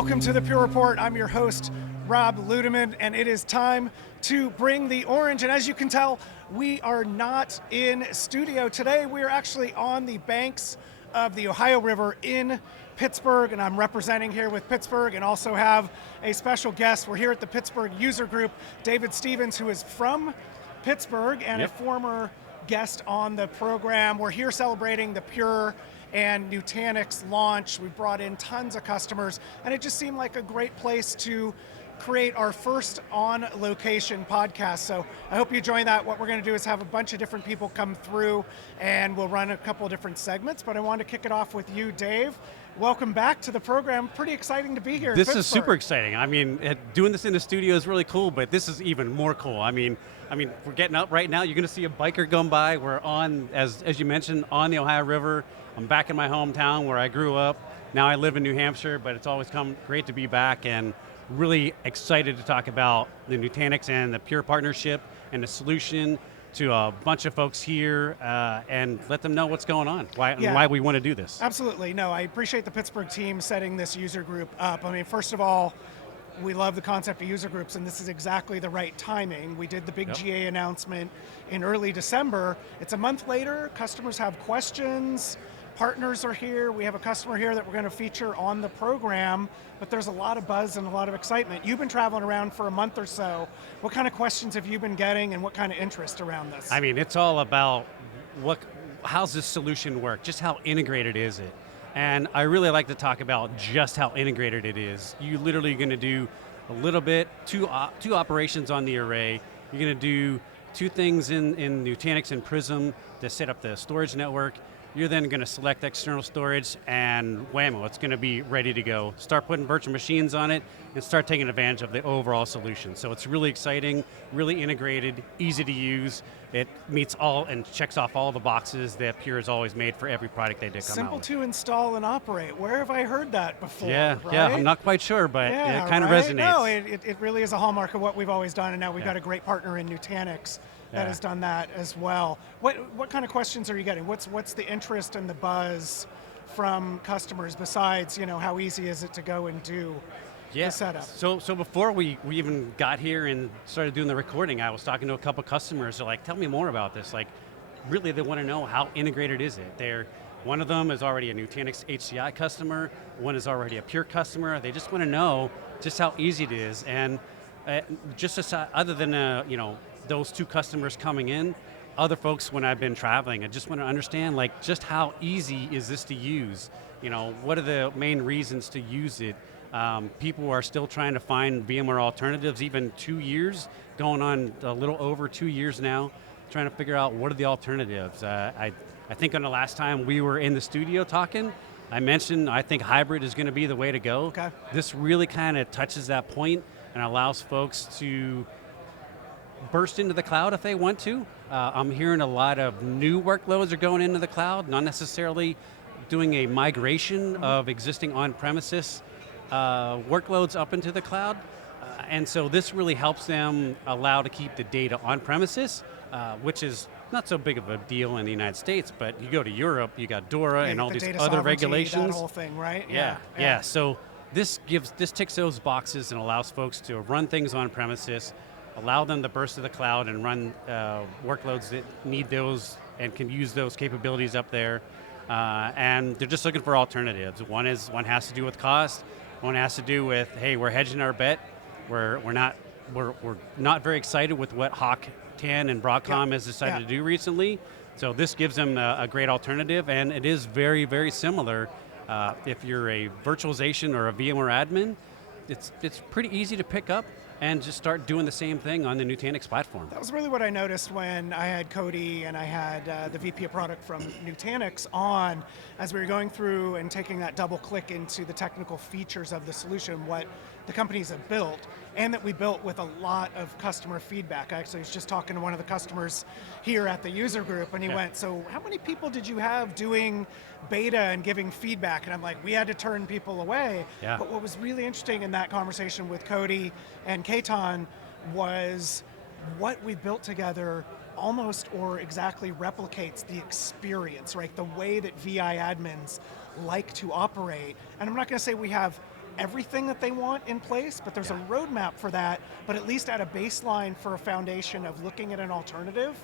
Welcome to the Pure Report. I'm your host, Rob Ludeman, and it is time to bring the orange. And as you can tell, we are not in studio today. We are actually on the banks of the Ohio River in Pittsburgh, and I'm representing here with Pittsburgh and also have a special guest. We're here at the Pittsburgh User Group, David Stevens, who is from Pittsburgh and a former guest on the program. We're here celebrating the Pure and Nutanix launch. We brought in tons of customers, and it just seemed like a great place to create our first on-location podcast. So I hope you join that. What we're going to do is have a bunch of different people come through, and we'll run a couple of different segments, but I wanted to kick it off with you, Dave. Welcome back to the program. Pretty exciting to be here. This is super exciting. I mean, doing this in the studio is really cool, but this is even more cool. I mean, we're getting up right now. You're going to see a biker going by. We're on, as you mentioned, on the Ohio River. I'm back in my hometown where I grew up. Now I live in New Hampshire, but it's always great to be back, and really excited to talk about the Nutanix and the Pure partnership and the solution to a bunch of folks here and let them know what's going on, why we want to do this. Absolutely. No, I appreciate the Pittsburgh team setting this user group up. I mean, first of all, we love the concept of user groups, and this is exactly the right timing. We did the big GA announcement in early December. It's a month later. Customers have questions. Partners are here. We have a customer here that we're going to feature on the program, but there's a lot of buzz and a lot of excitement. You've been traveling around for a month or so. What kind of questions have you been getting, and what kind of interest around this? I mean, it's all about how's this solution work? Just how integrated is it? And I really like to talk about just how integrated it is. You literally going to do a little bit, two operations on the array. You're going to do two things in Nutanix and Prism to set up the storage network. You're then going to select external storage, and whammo, it's going to be ready to go. Start putting virtual machines on it and start taking advantage of the overall solution. So it's really exciting, really integrated, easy to use. It meets all and checks off all the boxes that Pure has always made for every product they did come out with. Simple to install and operate. Where have I heard that before? Yeah, right? I'm not quite sure, but it kind of resonates. No, it really is a hallmark of what we've always done, and now we've got a great partner in Nutanix that has done that as well. What kind of questions are you getting? What's the interest and the buzz from customers besides, how easy is it to go and do the setup? So before we even got here and started doing the recording, I was talking to a couple customers. They're like, tell me more about this. Like, really, they want to know how integrated is it. One of them is already a Nutanix HCI customer. One is already a Pure customer. They just want to know just how easy it is. And other than those two customers coming in, other folks when I've been traveling, I just want to understand just how easy is this to use? What are the main reasons to use it? People are still trying to find VMware alternatives, even 2 years, going on a little over 2 years now, trying to figure out what are the alternatives. I think on the last time we were in the studio talking, I mentioned I think hybrid is going to be the way to go. Okay. This really kind of touches that point and allows folks to burst into the cloud if they want to. I'm hearing a lot of new workloads are going into the cloud, not necessarily doing a migration of existing on-premises workloads up into the cloud. And so this really helps them allow to keep the data on-premises, which is not so big of a deal in the United States, but you go to Europe, you got DORA and all these other regulations. That whole thing, right? Yeah. So this ticks those boxes and allows folks to run things on-premises, allow them to burst to the cloud and run workloads that need those and can use those capabilities up there. And they're just looking for alternatives. One has to do with cost. One has to do with, hey, we're hedging our bet. We're not very excited with what Hawk 10 and Broadcom has decided to do recently. So this gives them a great alternative, and it is very, very similar. If you're a virtualization or a VMware admin, it's pretty easy to pick up and just start doing the same thing on the Nutanix platform. That was really what I noticed when I had Cody and I had the VP of product from Nutanix on, as we were going through and taking that double click into the technical features of the solution, what the companies have built, and that we built with a lot of customer feedback. I actually was just talking to one of the customers here at the user group, and he went, so how many people did you have doing beta and giving feedback? And I'm like, we had to turn people away. Yeah. But what was really interesting in that conversation with Cody and Ketan was what we built together almost or exactly replicates the experience, right? The way that VI admins like to operate. And I'm not going to say we have everything that they want in place, but there's a roadmap for that, but at least at a baseline for a foundation of looking at an alternative,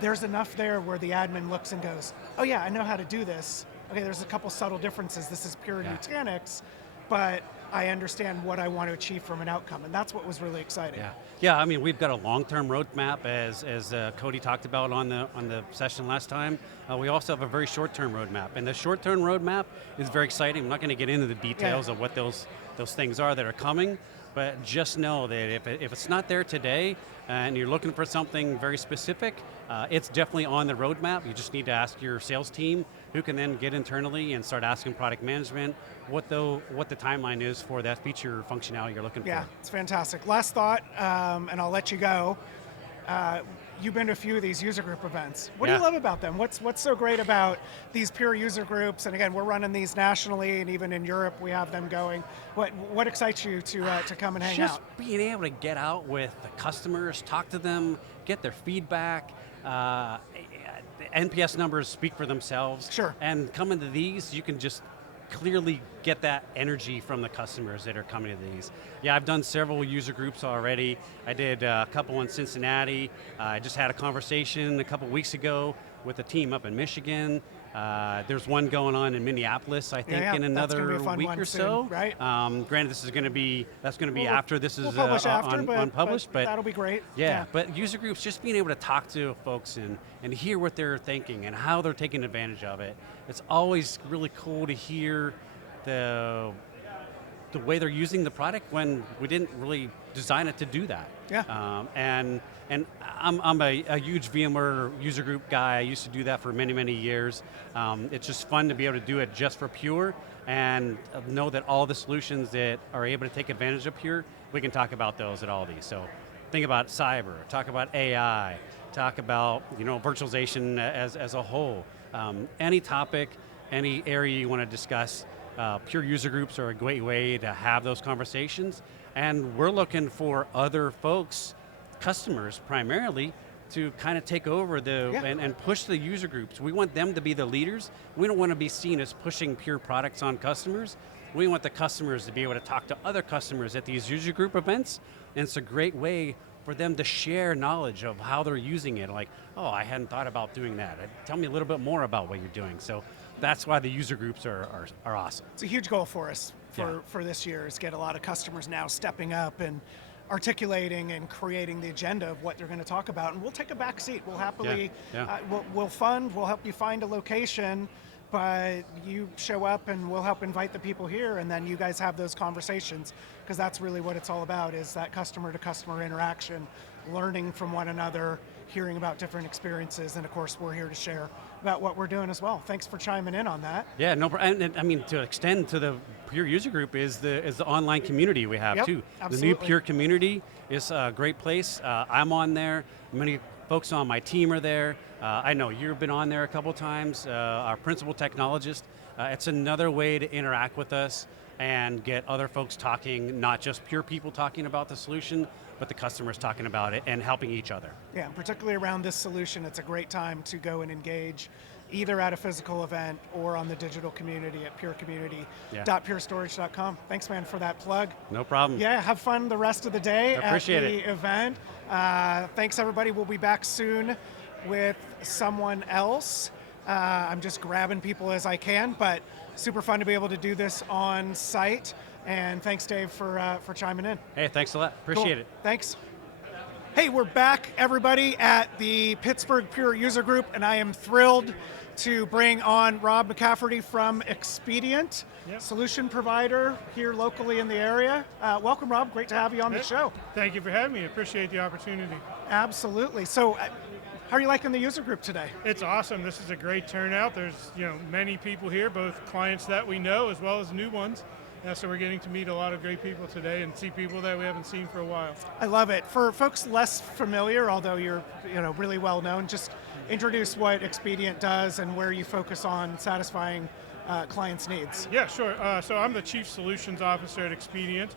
there's enough there where the admin looks and goes, oh yeah, I know how to do this. Okay, there's a couple subtle differences. This is pure Nutanix, but I understand what I want to achieve from an outcome, and that's what was really exciting. Yeah. I mean, we've got a long-term roadmap, as Cody talked about on the session last time. We also have a very short-term roadmap, and the short-term roadmap is very exciting. I'm not going to get into the details of what those things are that are coming, but just know that if it's not there today, and you're looking for something very specific, it's definitely on the roadmap. You just need to ask your sales team, who can then get internally and start asking product management what the timeline is for that feature functionality you're looking for. Yeah, it's fantastic. Last thought, and I'll let you go. You've been to a few of these user group events. What do you love about them? What's so great about these pure user groups? And again, we're running these nationally, and even in Europe, we have them going. What excites you to come and hang out? Just being able to get out with the customers, talk to them, get their feedback. NPS numbers speak for themselves. Sure. And coming to these, you can just clearly get that energy from the customers that are coming to these. Yeah, I've done several user groups already. I did a couple in Cincinnati. I just had a conversation a couple weeks ago with a team up in Michigan. There's one going on in Minneapolis, I think, in another week or so. Right. Granted, that's going to be after this is unpublished, but that'll be great. Yeah, but user groups, just being able to talk to folks and hear what they're thinking and how they're taking advantage of it. It's always really cool to hear the way they're using the product when we didn't really design it to do that. Yeah. And I'm a huge VMware user group guy. I used to do that for many, many years. It's just fun to be able to do it just for Pure and know that all the solutions that are able to take advantage of Pure, we can talk about those at all these. So think about cyber, talk about AI, talk about virtualization as a whole. Any topic, any area you want to discuss, Pure user groups are a great way to have those conversations. And we're looking for other folks, customers primarily, to kind of take over and push the user groups. We want them to be the leaders. We don't want to be seen as pushing Pure products on customers. We want the customers to be able to talk to other customers at these user group events, and it's a great way for them to share knowledge of how they're using it. Like, oh, I hadn't thought about doing that. Tell me a little bit more about what you're doing. So that's why the user groups are awesome. It's a huge goal for us for this year, is get a lot of customers now stepping up and articulating and creating the agenda of what they're going to talk about. And we'll take a back seat. We'll happily, we'll fund, we'll help you find a location, but you show up and we'll help invite the people here, and then you guys have those conversations, because that's really what it's all about, is that customer to customer interaction, learning from one another, hearing about different experiences, and of course we're here to share about what we're doing as well. Thanks for chiming in on that. Yeah, no problem. And I mean, to extend to the Pure User Group is the online community we have too. Absolutely. The new Pure community is a great place. I'm on there. Many folks on my team are there. I know you've been on there a couple times. Our principal technologist. It's another way to interact with us and get other folks talking, not just Pure people talking about the solution, but the customers talking about it and helping each other. Yeah, and particularly around this solution, it's a great time to go and engage either at a physical event or on the digital community at purecommunity.purestorage.com. Thanks, man, for that plug. No problem. Yeah, have fun the rest of the day at the event. Thanks, everybody. We'll be back soon with someone else. I'm just grabbing people as I can, but super fun to be able to do this on site. And thanks, Dave, for chiming in. Hey, thanks a lot. Appreciate it. Thanks. Hey, we're back, everybody, at the Pittsburgh Pure User Group, and I am thrilled to bring on Rob McCafferty from Expedient, solution provider here locally in the area. Welcome, Rob. Great to have you on the show. Thank you for having me. Appreciate the opportunity. Absolutely. So, how are you liking the user group today? It's awesome. This is a great turnout. There's many people here, both clients that we know as well as new ones. So we're getting to meet a lot of great people today and see people that we haven't seen for a while. I love it. For folks less familiar, although you're really well known, just introduce what Expedient does and where you focus on satisfying clients' needs. Yeah, sure. So I'm the Chief Solutions Officer at Expedient.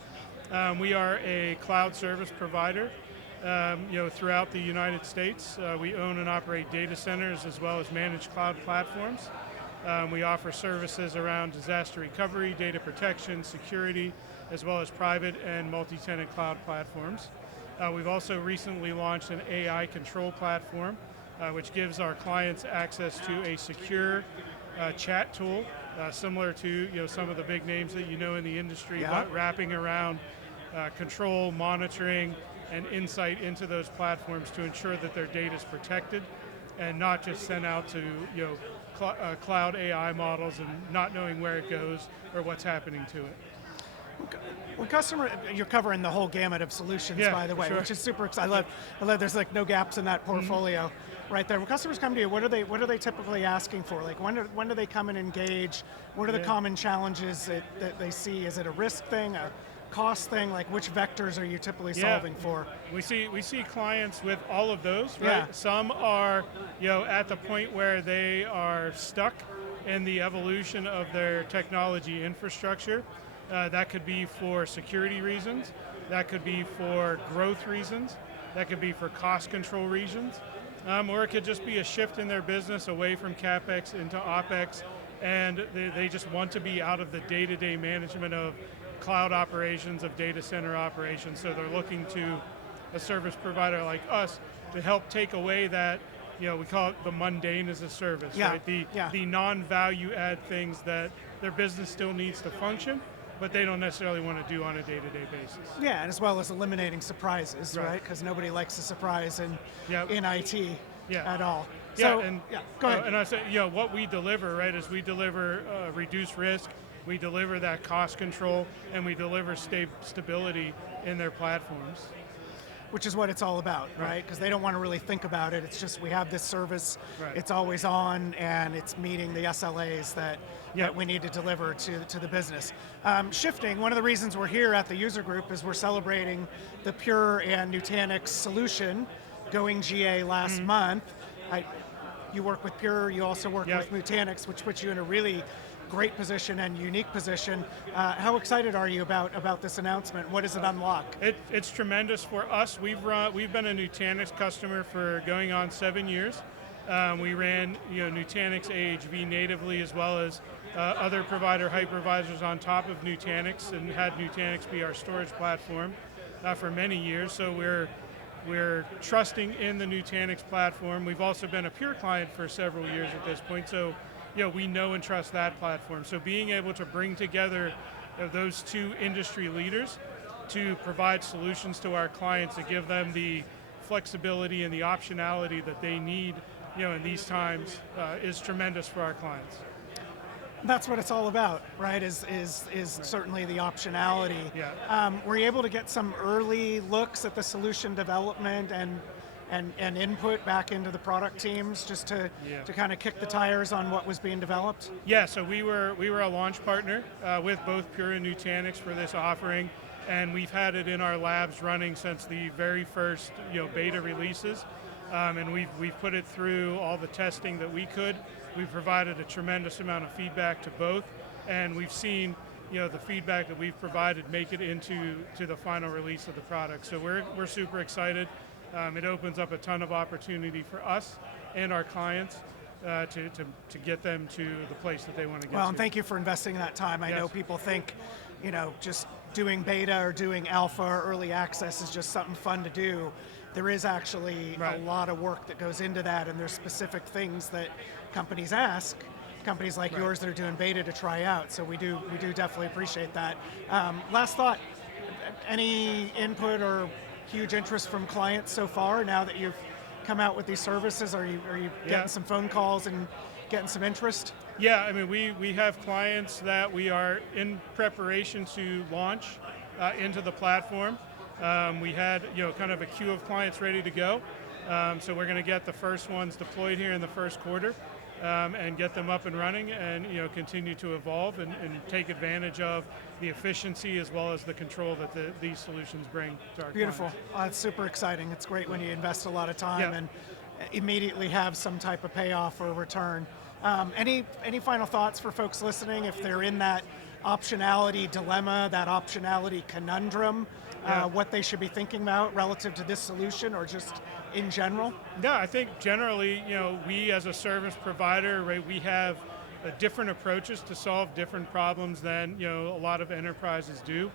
We are a cloud service provider. Throughout the United States, we own and operate data centers as well as manage cloud platforms. We offer services around disaster recovery, data protection, security, as well as private and multi-tenant cloud platforms. We've also recently launched an AI control platform, which gives our clients access to a secure chat tool, similar to some of the big names that you know in the industry, but wrapping around control, monitoring, and insight into those platforms to ensure that their data is protected and not just sent out to cloud AI models and not knowing where it goes or what's happening to it. When customer, you're covering the whole gamut of solutions, by the way, sure. which is super exciting. I love. There's like no gaps in that portfolio, right there. When customers come to you, what are they typically asking for? Like when do they come and engage? What are the common challenges that they see? Is it a risk thing, a cost thing? Like which vectors are you typically solving for? We see clients with all of those, right? Yeah. Some are at the point where they are stuck in the evolution of their technology infrastructure. That could be for security reasons, that could be for growth reasons, that could be for cost control reasons, or it could just be a shift in their business away from CapEx into OpEx, and they just want to be out of the day-to-day management of cloud operations, of data center operations, so they're looking to a service provider like us to help take away that, we call it the mundane as a service, right? The non-value add things that their business still needs to function, but they don't necessarily want to do on a day-to-day basis. Yeah, and as well as eliminating surprises, right? Because nobody likes a surprise in IT at all. So, go ahead. And I say, what we deliver, right, is we deliver reduced risk, we deliver that cost control, and we deliver stability in their platforms. Which is what it's all about, right? Because they don't want to really think about it. It's just we have this service, right. It's always on, and it's meeting the SLAs that we need to deliver to the business. Shifting, one of the reasons we're here at the user group is we're celebrating the Pure and Nutanix solution going GA last month. You work with Pure, you also work with Nutanix, which puts you in a really great position and unique position. How excited are you about this announcement? What does it unlock? It's tremendous for us. We've been a Nutanix customer for going on 7 years. We ran Nutanix AHV natively, as well as other provider hypervisors on top of Nutanix, and had Nutanix be our storage platform for many years. So we're trusting in the Nutanix platform. We've also been a Pure client for several years at this point. So we know and trust that platform. So being able to bring together those two industry leaders to provide solutions to our clients to give them the flexibility and the optionality that they need in these times is tremendous for our clients. That's what it's all about, right? Is certainly the optionality. Yeah. Were you able to get some early looks at the solution development and input back into the product teams just to kind of kick the tires on what was being developed? Yeah, so we were a launch partner with both Pure and Nutanix for this offering, and we've had it in our labs running since the very first beta releases, and we've put it through all the testing that we could. We've provided a tremendous amount of feedback to both, and we've seen the feedback that we've provided make it into the final release of the product. So we're super excited. It opens up a ton of opportunity for us and our clients to get them to the place that they want to get to. Well, and thank you for investing that time. I know people think, just doing beta or doing alpha or early access is just something fun to do. There is actually a lot of work that goes into that, and there's specific things that companies ask, companies like yours that are doing beta to try out. So we do definitely appreciate that. Last thought, any input or huge interest from clients so far now that you've come out with these services? Are you getting some phone calls and getting some interest? Yeah, I mean, we have clients that we are in preparation to launch into the platform. We had kind of a queue of clients ready to go. So we're going to get the first ones deployed here in the first quarter and get them up and running, and continue to evolve and take advantage of the efficiency as well as the control that these solutions bring to our Beautiful. clients. That's super exciting. It's great when you invest a lot of time and immediately have some type of payoff or return. Any final thoughts for folks listening if they're in that optionality dilemma, that optionality conundrum, what they should be thinking about relative to this solution or just in general? Yeah, I think generally, we as a service provider, right, we have different approaches to solve different problems than a lot of enterprises do,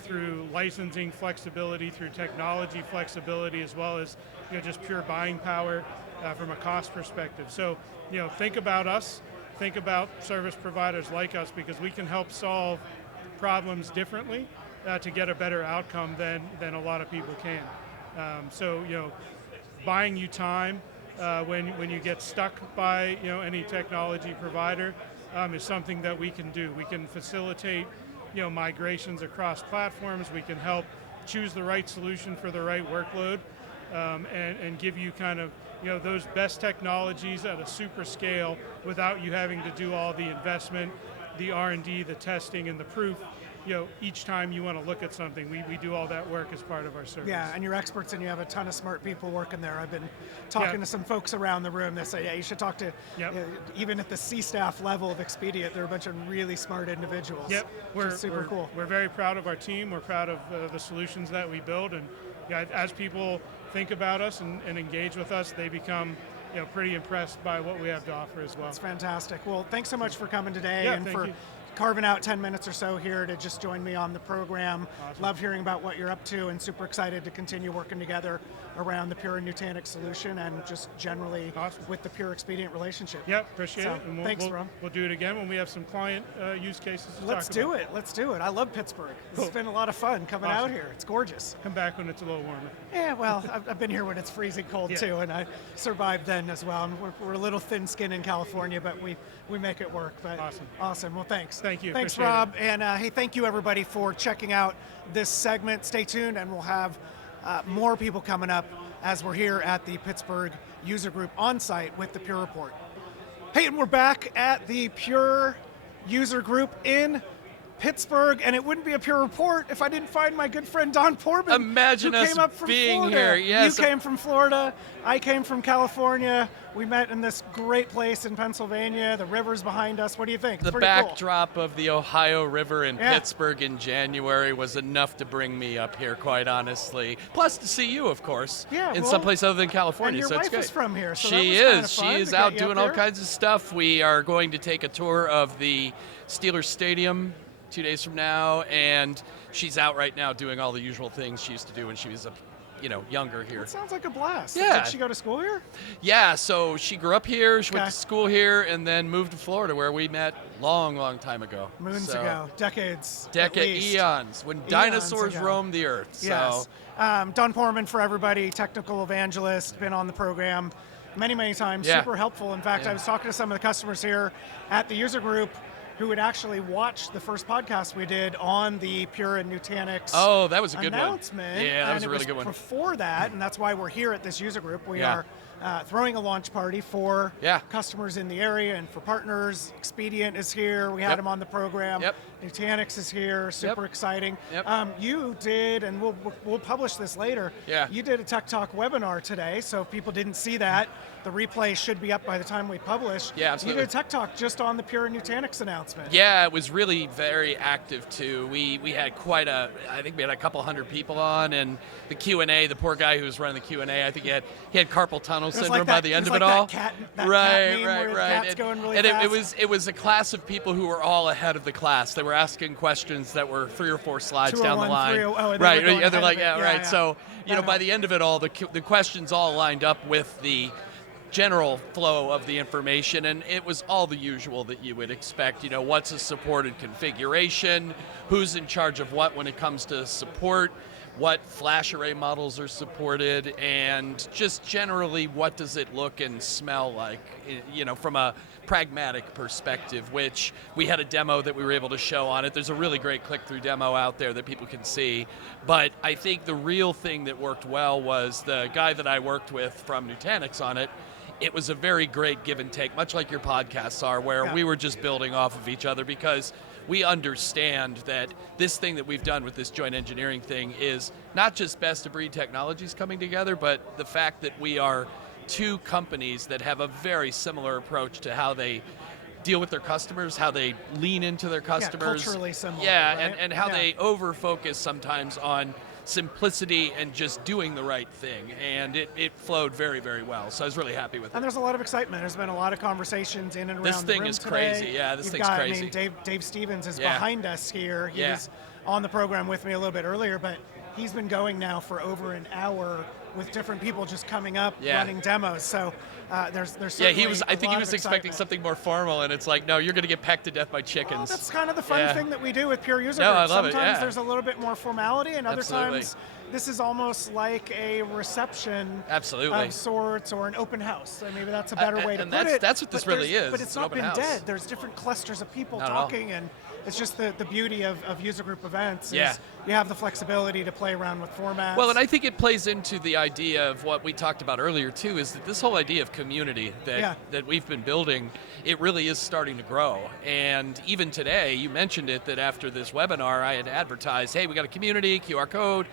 through licensing flexibility, through technology flexibility, as well as just pure buying power from a cost perspective. So think about us, think about service providers like us, because we can help solve problems differently to get a better outcome than a lot of people can. So buying you time when you get stuck by any technology provider is something that we can do. We can facilitate migrations across platforms. We can help choose the right solution for the right workload, and give you kind of those best technologies at a super scale without you having to do all the investment, the R&D, the testing, and the proof. Each time you want to look at something, we do all that work as part of our service. Yeah, and you're experts, and you have a ton of smart people working there. I've been talking to some folks around the room that say, yeah, you should talk to, even at the C-staff level of Expedient, there are a bunch of really smart individuals. Yep, we're super cool. We're very proud of our team. We're proud of the solutions that we build, and as people think about us and engage with us, they become pretty impressed by what we have to offer as well. That's fantastic. Well, thanks so much for coming today, yeah, and thank for you. Carving out 10 minutes or so here to just join me on the program. Awesome. Love hearing about what you're up to, and super excited to continue working together around the Pure and Nutanix solution, and just generally with the Pure Expedient relationship. Yeah, appreciate it. And thanks, Rob. We'll do it again when we have some client use cases to Let's talk do about. it. Let's do it. I love Pittsburgh. Cool. It's been a lot of fun coming out here. It's gorgeous. Come back when it's a little warmer. Yeah, well, I've been here when it's freezing cold too, and I survived then as well. And we're a little thin-skinned in California, but we make it work. But awesome. Well, thanks. Thank you. Thanks, Appreciate Rob. And hey, thank you everybody for checking out this segment. Stay tuned, and we'll have more people coming up as we're here at the Pittsburgh User Group on-site with the Pure Report. Hey, and we're back at the Pure User Group in Pittsburgh, and it wouldn't be a Pure Report if I didn't find my good friend Don Poorman. Imagine who us came up from being Florida. here. Yes. You came from Florida. I came from California. We met in this great place in Pennsylvania. The river's behind us. What do you think? The Pretty cool. backdrop of the Ohio River in Pittsburgh in January was enough to bring me up here, quite honestly. Plus to see you, of course, in someplace other than California. And your so wife it's great. is from here. So she is. She is out doing all kinds of stuff. We are going to take a tour of the Steelers Stadium 2 days from now, and she's out right now doing all the usual things she used to do when she was younger here. That sounds like a blast. Yeah. Did she go to school here? Yeah, so she grew up here, she went to school here, and then moved to Florida, where we met long time ago. Moons ago, decades. Eons, when dinosaurs roamed the earth. Yes. Don Poorman, for everybody, technical evangelist, been on the program many times, super helpful. In fact, I was talking to some of the customers here at the user group who had actually watched the first podcast we did on the Pure and Nutanix that was a good announcement. One. Yeah, that was a really good one. Before that, and that's why we're here at this user group. We are throwing a launch party for customers in the area and for partners. Expedient is here. We had him on the program. Nutanix is here. Super exciting. You did, and we'll publish this later. You did a Tech Talk webinar today, so if people didn't see that, the replay should be up by the time we publish. Yeah, absolutely. You did a Tech Talk just on the Pure and Nutanix announcement. Yeah, it was really very active too. We had I think we had a couple hundred people on, and the Q&A, the poor guy who was running the Q&A, I think he had carpal tunnel syndrome by the end of it all. Right. It was a class of people who were all ahead of the class. They were asking questions that were 3 or 4 slides down the line. They're like, So, by the end of it all, the questions all lined up with the general flow of the information, and it was all the usual that you would expect. What's a supported configuration, who's in charge of what when it comes to support, what flash array models are supported, and just generally what does it look and smell like, from a pragmatic perspective, which we had a demo that we were able to show on it. There's a really great click-through demo out there that people can see, but I think the real thing that worked well was the guy that I worked with from Nutanix on it. It was a very great give and take, much like your podcasts are, where we were just building off of each other, because we understand that this thing that we've done with this joint engineering thing is not just best-of-breed technologies coming together, but the fact that we are 2 companies that have a very similar approach to how they deal with their customers, how they lean into their customers. Culturally similar. And how they over-focus sometimes on simplicity and just doing the right thing, and it flowed very, very well. So I was really happy with it. And there's a lot of excitement. There's been a lot of conversations in and around this thing the room is today. crazy. Yeah, this You've thing's got, crazy. I mean, Dave Stevens is behind us here. He Yeah. was on the program with me a little bit earlier, but he's been going now for over an hour with different people just coming up, running demos. So there's certainly I think he was expecting something more formal, and it's like, no, you're going to get pecked to death by chickens. Well, that's kind of the fun thing that we do with Pure User No, Group. I love it, Sometimes there's a little bit more formality, and other Absolutely. times this is almost like a reception Absolutely. of sorts, or an open house. So maybe that's a better way to and put it. that's what this But really is. But it's an not open been house. dead. There's different clusters of people Not at all. talking, and it's just the beauty of user group events. Yeah. Is you have the flexibility to play around with formats. Well, and I think it plays into the idea of what we talked about earlier too, is that this whole idea of community that we've been building, it really is starting to grow. And even today, you mentioned it, that after this webinar, I had advertised, hey, we got a community, QR code,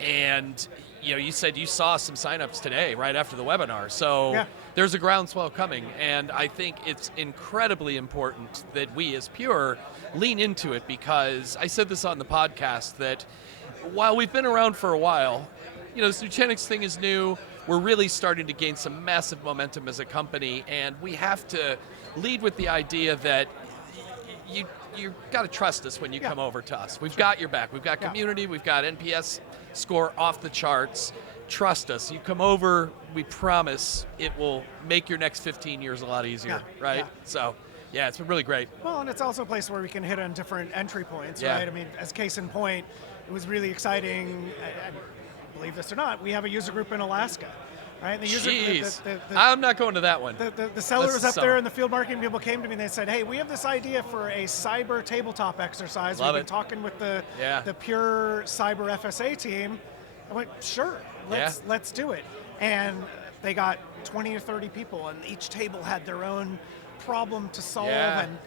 and you said you saw some signups today right after the webinar. So there's a groundswell coming, and I think it's incredibly important that we as Pure lean into it, because I said this on the podcast that while we've been around for a while, this Nutanix thing is new. We're really starting to gain some massive momentum as a company, and we have to lead with the idea that you got to trust us when you come over to us. We've got your back. We've got community. We've got NPS score off the charts. Trust us. You come over, we promise it will make your next 15 years a lot easier, right? Yeah. So, yeah, it's been really great. Well, and it's also a place where we can hit on different entry points, Yeah. right? I mean, as case in point, it was really exciting. Believe this or not, we have a user group in Alaska, right? And the user Jeez. the I'm not going to that one. The seller was up there, and the field marketing people came to me and they said, hey, we have this idea for a cyber tabletop exercise. Love We've it. been talking with the Yeah. Pure Cyber FSA team. I went, sure, let's do it. And they got 20 or 30 people, and each table had their own problem to solve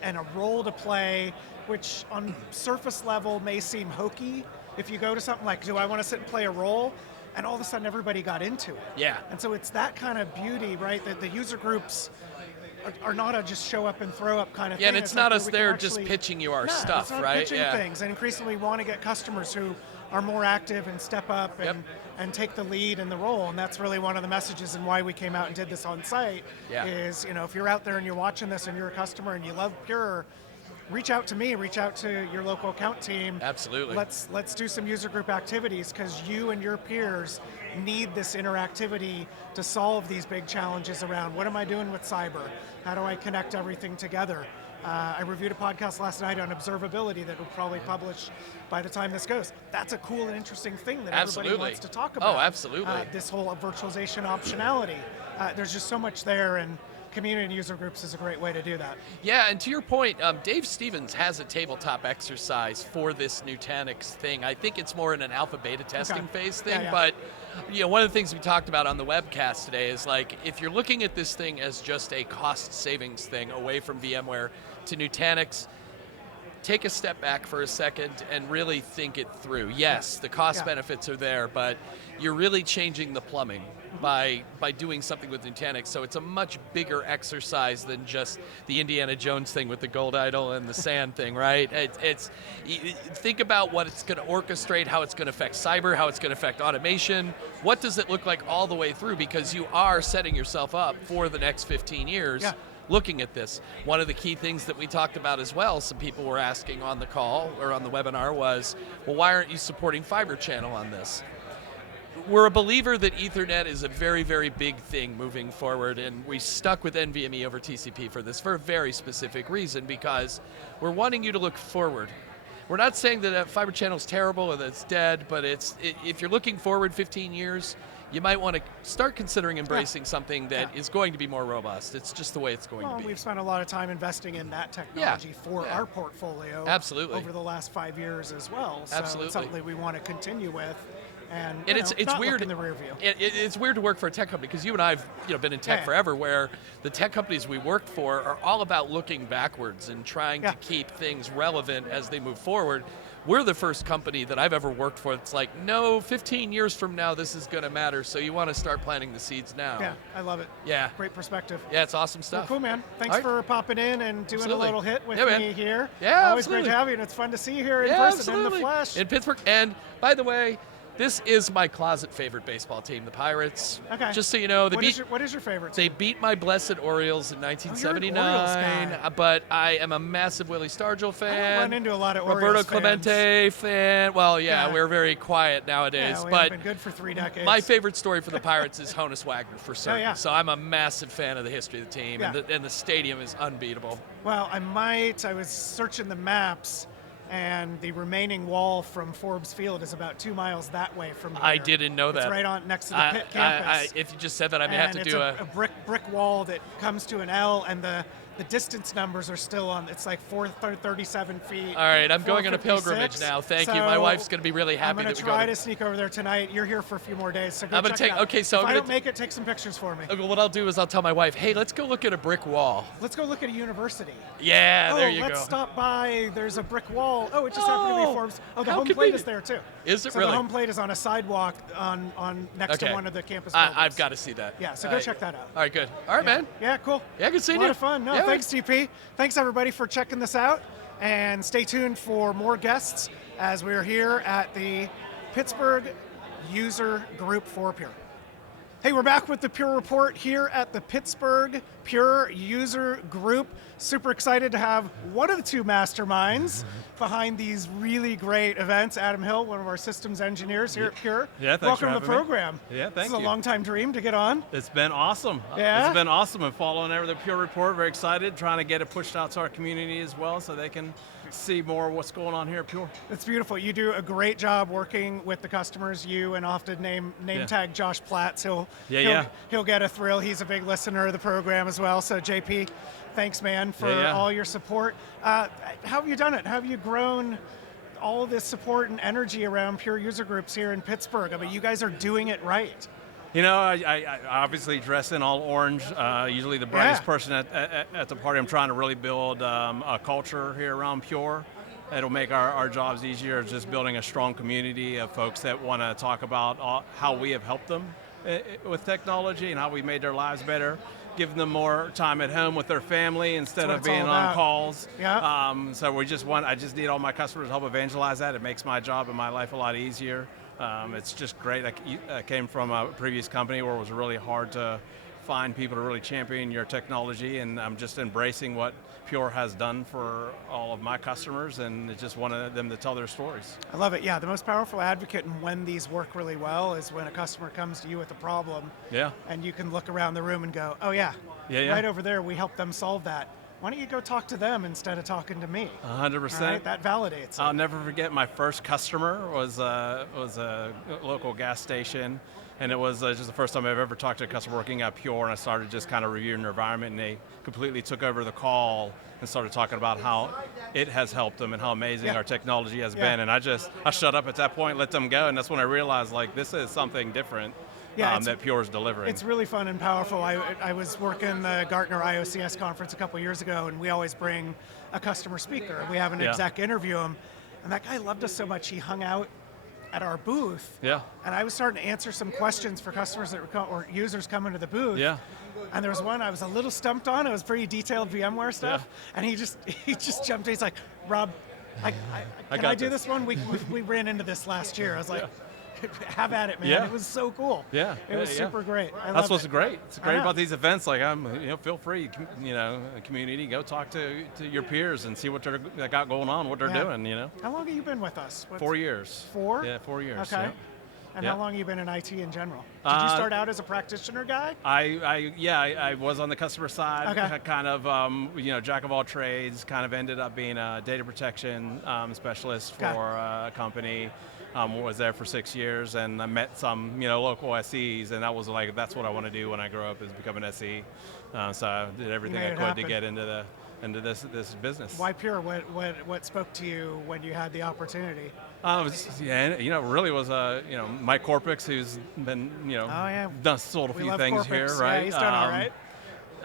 and a role to play, which on surface level may seem hokey. If you go to something like, do I want to sit and play a role? And all of a sudden everybody got into it. Yeah. And so it's that kind of beauty, right? That the user groups are not a just show up and throw up kind of thing. Yeah, and it's not like us where we can there actually- just pitching you our No, stuff, it's not right? pitching things. And increasingly want to get customers who are more active and step up and take the lead in the role. And that's really one of the messages and why we came out and did this on site is, if you're out there and you're watching this and you're a customer and you love Pure, reach out to me, reach out to your local account team. Absolutely. Let's do some user group activities, because you and your peers need this interactivity to solve these big challenges around what am I doing with cyber? How do I connect everything together? I reviewed a podcast last night on observability that will probably publish by the time this goes. That's a cool and interesting thing that everybody wants to talk about. Oh, absolutely. This whole virtualization optionality. There's just so much there, and community and user groups is a great way to do that. Yeah, and to your point, Dave Stevens has a tabletop exercise for this Nutanix thing. I think it's more in an alpha beta testing phase thing, but one of the things we talked about on the webcast today is, like, if you're looking at this thing as just a cost savings thing away from VMware to Nutanix, take a step back for a second and really think it through. Yes, the cost benefits are there, but you're really changing the plumbing by doing something with Nutanix. So it's a much bigger exercise than just the Indiana Jones thing with the gold idol and the sand thing, right? Think about what it's going to orchestrate, how it's going to affect cyber, how it's going to affect automation. What does it look like all the way through? Because you are setting yourself up for the next 15 years. Looking at this. One of the key things that we talked about as well, some people were asking on the call or on the webinar was, well, why aren't you supporting Fiber Channel on this? We're a believer that Ethernet is a very, very big thing moving forward, and we stuck with NVMe over TCP for this for a very specific reason, because we're wanting you to look forward. We're not saying that Fiber Channel is terrible or that it's dead, but if you're looking forward 15 years, you might want to start considering embracing something that is going to be more robust. It's just the way it's going to be. We've spent a lot of time investing in that technology for our portfolio over the last 5 years as well. So it's something we want to continue with. And it's not weird. Look in the rear view. It's weird to work for a tech company, because you and I have been in tech forever, where the tech companies we worked for are all about looking backwards and trying to keep things relevant as they move forward. We're the first company that I've ever worked for that's like, no, 15 years from now this is going to matter, so you want to start planting the seeds now. Yeah, I love it. Yeah. Great perspective. Yeah, it's awesome stuff. Well, cool, man. Thanks for popping in and doing a little hit with me here. Yeah, always great to have you, and it's fun to see you here in person, in the flesh. In Pittsburgh. And by the way, This is my closet favorite baseball team, the Pirates. Okay. Just so you know, what is your favorite? They beat my blessed Orioles in 1979. You're an Orioles guy. But I am a massive Willie Stargell fan. I don't run into a lot of Roberto Orioles Clemente fan. Well, yeah, Yeah. we're very quiet nowadays. Yeah, we but haven't been good for 3 decades. my favorite story for the Pirates is Honus Wagner for certain. yeah. So I'm a massive fan of the history of the team, Yeah. and the stadium is unbeatable. Well, I was searching the maps, and the remaining wall from Forbes Field is about 2 miles that way from here. I didn't know that. It's right on next to the Pitt campus. If you just said that, I may have to it's do a brick wall that comes to an L, and the distance numbers are still on. It's like 437 feet. All right, I'm going on a 456. pilgrimage now. Thank you. So My wife's going to be really happy I'm going that to we go. try to sneak over there tonight. You're here for a few more days, so go I'm gonna check it take- out. okay, so if I'm I gonna don't make it, take some pictures for me. What I'll do is I'll tell my wife, hey, let's go look at a brick wall. Let's go look at a university. Yeah, there you let's go. stop by. There's a brick wall. Oh, it just happened to be Forbes. Oh, the how home plate convenient. is there too. Is it so really? the home plate is on a sidewalk on next to Okay. one of the campus buildings. I've got to see that. Yeah, so go check that out. All right, good. All right, man. Yeah, cool. Yeah, good seeing A lot you. of fun. No, Yeah. thanks, TP. Thanks, everybody, for checking this out. And stay tuned for more guests as we're here at the Pittsburgh User Group for Pure. Hey, we're back with the Pure Report here at the Pittsburgh Pure User Group. Super excited to have one of the two masterminds behind these really great events. Adam Hill, one of our systems engineers here at Pure. Yeah, thanks Welcome for to the having me. program. Yeah, thank This is you. a long-time dream to get on. It's been awesome. Yeah? It's been awesome and following over the Pure Report. Very excited, trying to get it pushed out to our community as well so they can see more of what's going on here at Pure. It's beautiful. You do a great job working with the customers. You and often name tag Josh Platts. He'll get a thrill. He's a big listener of the program as well. So JP, thanks, man, for all your support. How have you done it? How have you grown all this support and energy around Pure User Groups here in Pittsburgh? I mean, you guys are doing it right. You know, I obviously dress in all orange, usually the brightest person at the party. I'm trying to really build a culture here around Pure. It'll make our jobs easier, just building a strong community of folks that want to talk about how we have helped them with technology and how we made their lives better, giving them more time at home with their family instead of being on calls. Yeah. So I just need all my customers to help evangelize that. It makes my job and my life a lot easier. It's just great. I came from a previous company where it was really hard to find people to really champion your technology, and I'm just embracing what Pure has done for all of my customers, and I just wanted them to tell their stories. I love it. Yeah, the most powerful advocate and when these work really well is when a customer comes to you with a problem, and you can look around the room and go, oh yeah, right over there, we helped them solve that. Why don't you go talk to them instead of talking to me? 100%. Right? That validates it. I'll never forget my first customer was a local gas station, and it was just the first time I've ever talked to a customer working at Pure, and I started just kind of reviewing their environment, and they completely took over the call and started talking about how it has helped them and how amazing our technology has been. And I shut up at that point, let them go, and that's when I realized, like, this is something different. That Pure is delivering. It's really fun and powerful. I was working the Gartner IOCS conference a couple years ago, and we always bring a customer speaker. We have an exec interview him, and that guy loved us so much he hung out at our booth. Yeah. And I was starting to answer some questions for customers that or users coming to the booth. Yeah. And there was one I was a little stumped on. It was pretty detailed VMware stuff, and he just jumped in. He's like, Rob, can I do this one? We ran into this last year. I was like. Have at it, man. Yeah. It was so cool. Yeah. It was super great. That's what's great. It's great about these events. Like, feel free, community, go talk to your peers and see what they got going on, what they're doing, How long have you been with us? 4 years. 4? Yeah, 4 years. Okay. Yeah. And how long have you been in IT in general? Did you start out as a practitioner guy? I was on the customer side, Okay. kind of, jack of all trades, kind of ended up being a data protection specialist for a company. Was there for 6 years, and I met some, local SEs, and that was like, that's what I want to do when I grow up, is become an SE. So I did everything I could to get into this business. Why Pure? What spoke to you when you had the opportunity? Really was Mike Corpix, who's been, sold a few things Corpix. here, right? Yeah, he's done all right.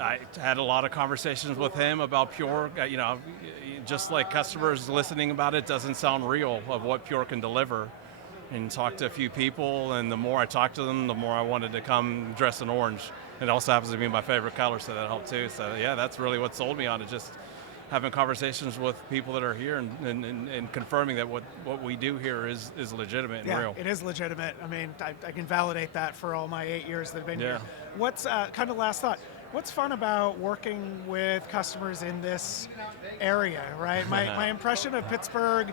I had a lot of conversations with him about Pure. Just like customers listening about it doesn't sound real of what Pure can deliver. And talked to a few people, and the more I talked to them, the more I wanted to come dressed in orange. It also happens to be my favorite color, so that helped too. So yeah, that's really what sold me on it. Just having conversations with people that are here and confirming that what we do here is legitimate and real. It is legitimate. I mean, I can validate that for all my 8 years that I've been here. What's kind of last thought? What's fun about working with customers in this area, right? My impression of Pittsburgh,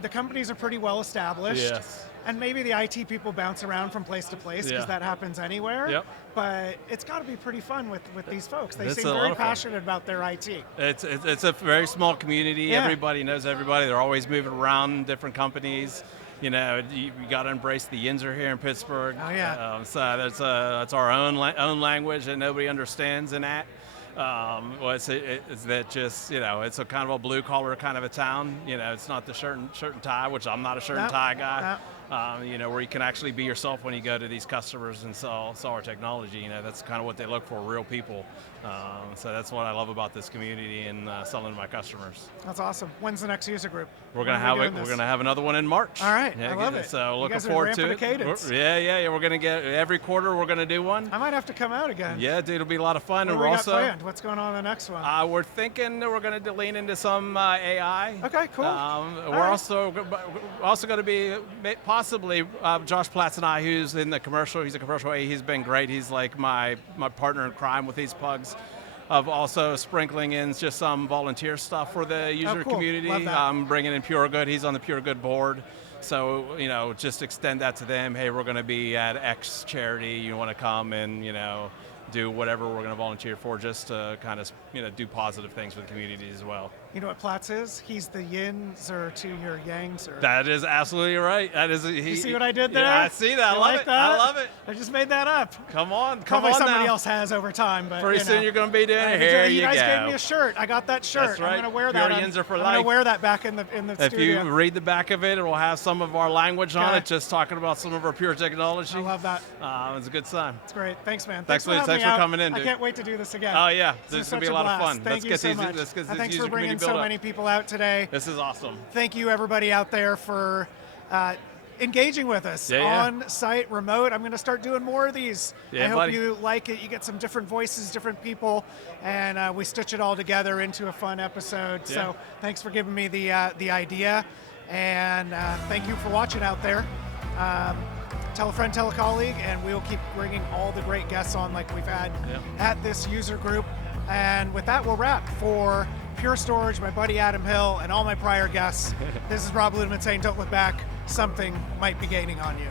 the companies are pretty well established. Yes. And maybe the IT people bounce around from place to place because that happens anywhere. Yep. But it's got to be pretty fun with these folks. They It's seem a lot very of fun. passionate about their IT. It's a very small community. Yeah. Everybody knows everybody. They're always moving around different companies. You know, you got to embrace the Yinzer here in Pittsburgh. Oh yeah. So that's our own language that nobody understands in that. Well, it's that just, you know, it's a kind of a blue collar kind of a town. You know, it's not the shirt and tie, which I'm not a shirt and tie guy. You know, where you can actually be yourself when you go to these customers and sell our technology. You know, that's kind of what they look for, real people. So that's what I love about this community and selling to my customers. That's awesome. When's the next user group? We're gonna have another one in March. All right, I love it. So You looking guys are forward to ramping it. the cadence. Yeah. We're gonna get every quarter. We're gonna do one. I might have to come out again. Yeah, dude, it'll be a lot of fun. What And do we're we got also planned? What's going on in the next one? we're thinking that we're going to lean into some AI. Okay, cool. We're also going to be possibly Josh Platts and I, who's in the commercial. He's a commercial AE. He's been great. He's like my partner in crime with these plugs. Of also sprinkling in just some volunteer stuff for the user cool. community. Love that. Bringing in Pure Good. He's on the Pure Good board. So, you know, just extend that to them. Hey, we're going to be at X charity. You want to come and, you know, do whatever we're going to volunteer for, just to kind of, you know, do positive things for the community as well. You know what Platts is? He's the Yinzer to your Yangzer. That is absolutely right. That is. You see what I did there? Yeah, I see that. I You love like it. that? I love it. I just made that up. Come on. Probably somebody now. else has over time, but Pretty soon you're going to be doing it. Here you guys go. gave me a shirt. I got that shirt. That's right. I'm going to wear Pure that. Yinzer for I'm going to life. wear that back in the If studio. you read the back of it, it will have some of our language on Okay. it, just talking about some of our Pure technology. I love that. It's a good sign. It's great. Thanks, man. Thanks for having for me out. coming in, I dude. can't wait to do this again. Oh yeah, This this is is going to such be a lot of blast. fun. Thank you so much. Let's get And thanks user for bringing community so built up. many people out today. This is awesome. Thank you, everybody out there, for engaging with us on site, remote. I'm going to start doing more of these. Yeah, I hope buddy. you like it. You get some different voices, different people, and we stitch it all together into a fun episode. Yeah. So thanks for giving me the idea, and thank you for watching out there. Tell a friend, tell a colleague, and we'll keep bringing all the great guests on like we've had at this user group. And with that, we'll wrap. For Pure Storage, my buddy Adam Hill, and all my prior guests, this is Rob Ludeman saying, don't look back. Something might be gaining on you.